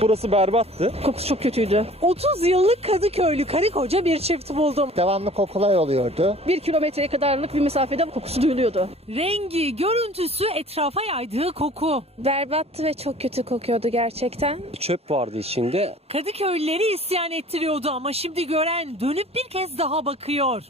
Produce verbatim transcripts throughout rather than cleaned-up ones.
Burası berbattı. Kokusu çok kötüydü. otuz yıllık Kadıköylü karı koca bir çift buldum. Devamlı kokular oluyordu. Bir kilometreye kadarlık bir mesafede kokusu duyuluyordu. Rengi, görüntüsü, etrafa yaydığı koku. Berbattı ve çok kötü kokuyordu gerçekten. Çöp vardı içinde. Kadıköylüleri isyan ettiriyordu ama şimdi gören dönüp bir kez daha bakıyor.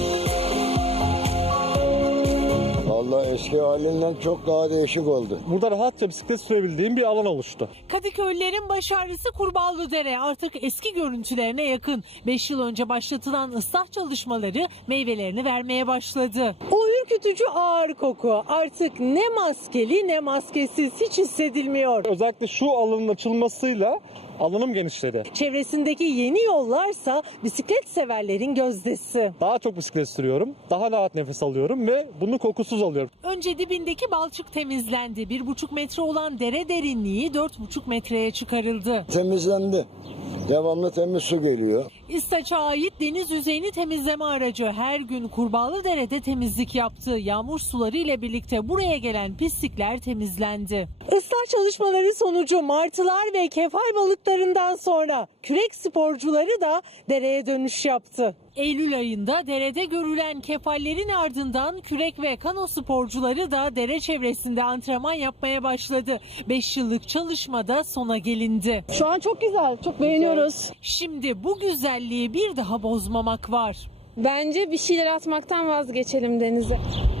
Vallahi eski halinden çok daha değişik oldu. Burada rahatça bisiklet sürebildiğim bir alan oluştu. Kadıköylülerin baş ağrısı Kurbağalıdere artık eski görüntülerine yakın. beş yıl önce başlatılan ıslah çalışmaları meyvelerini vermeye başladı. O ürkütücü ağır koku artık ne maskeli ne maskesiz hiç hissedilmiyor. Özellikle şu alanın açılmasıyla alanım genişledi. Çevresindeki yeni yollarsa bisiklet severlerin gözdesi. Daha çok bisiklet sürüyorum. Daha rahat nefes alıyorum ve bunu kokusuz alıyorum. Önce dibindeki balçık temizlendi. Bir buçuk metre olan dere derinliği dört buçuk metreye çıkarıldı. Temizlendi. Devamlı temiz su geliyor. İstaç'a ait deniz yüzeyini temizleme aracı her gün Kurbağalıdere'de temizlik yaptı. Yağmur suları ile birlikte buraya gelen pislikler temizlendi. Islah çalışmaları sonucu martılar ve kefal balıklarından sonra kürek sporcuları da dereye dönüş yaptı. Eylül ayında derede görülen kefallerin ardından kürek ve kano sporcuları da dere çevresinde antrenman yapmaya başladı. beş yıllık çalışmada sona gelindi. Şu an çok güzel, çok beğeniyoruz. Şimdi bu güzelliği bir daha bozmamak var. Bence bir şeyler atmaktan vazgeçelim denize.